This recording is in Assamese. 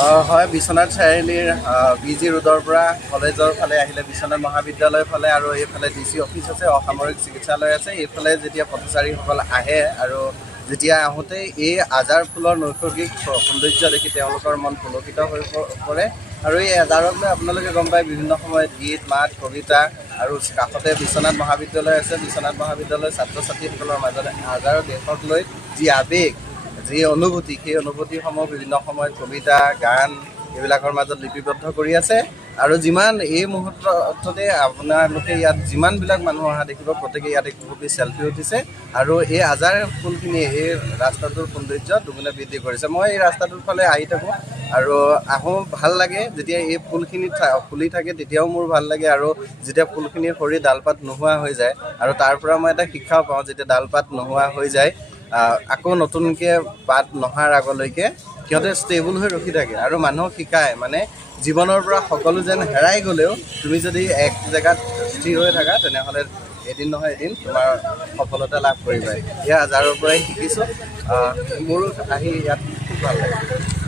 হয়, বিশ্বনাথ চাৰিআলিৰ BG ৰোডৰ পৰা কলেজৰ ফালে আহিলে বিশ্বনাথ মহাবিদ্যালয়ৰ ফালে আৰু এইফালে DC অফিচ আছে, অসামৰিক চিকিৎসালয় আছে। এইফালে যেতিয়া পথচাৰীসকল আহে আৰু যেতিয়া আহোঁতে এই আজাৰ ফুলৰ নৈসৰ্গিক সৌন্দৰ্য দেখি তেওঁলোকৰ মন পুলকিত হৈ পৰে। আৰু এই আজাৰক লৈ আপোনালোকে গম পায় বিভিন্ন সময়ত গীত মাত কবিতা আৰু কাষতে বিশ্বনাথ মহাবিদ্যালয় আছে। বিশ্বনাথ মহাবিদ্যালয়ৰ ছাত্ৰ ছাত্ৰীসকলৰ মাজত আজাৰৰ দেশক লৈ যি আৱেগ, যি অনুভূতি, সেই অনুভূতিসমূহ বিভিন্ন সময়ত কবিতা গান এইবিলাকৰ মাজত লিপিবদ্ধ কৰি আছে। আৰু যিমান এই মুহূৰ্ততে আপোনালোকে ইয়াত যিমানবিলাক মানুহ অহা দেখিব, প্ৰত্যেকে ইয়াত একপি চেলফি উঠিছে আৰু এই আজাৰ ফুলখিনিয়ে এই ৰাস্তাটোৰ সৌন্দৰ্য দুগুণে বৃদ্ধি কৰিছে। মই এই ৰাস্তাটোৰ ফালে আহি থাকোঁ আৰু আহোঁ, ভাল লাগে। যেতিয়া এই ফুলখিনি ফুলি থাকে তেতিয়াও মোৰ ভাল লাগে, আৰু যেতিয়া ফুলখিনি সৰি ডালপাত নোহোৱা হৈ যায়, আৰু তাৰ পৰা মই এটা শিক্ষাও পাওঁ, যেতিয়া ডালপাত নোহোৱা হৈ যায় আকৌ নতুনকৈ পাত নহাৰ আগলৈকে সিহঁতে ষ্টেবল হৈ ৰখি থাকে আৰু মানুহক শিকায়, মানে জীৱনৰ পৰা সকলো যেন হেৰাই গ'লেও তুমি যদি এক জেগাত স্থিৰ হৈ থাকা তেনেহ'লে এদিন নহয় এদিন তোমাৰ সফলতা লাভ কৰিবা। এয়া আজাৰৰ পৰাই শিকিছোঁ। মোৰো আহি ইয়াত খুব ভাল লাগে।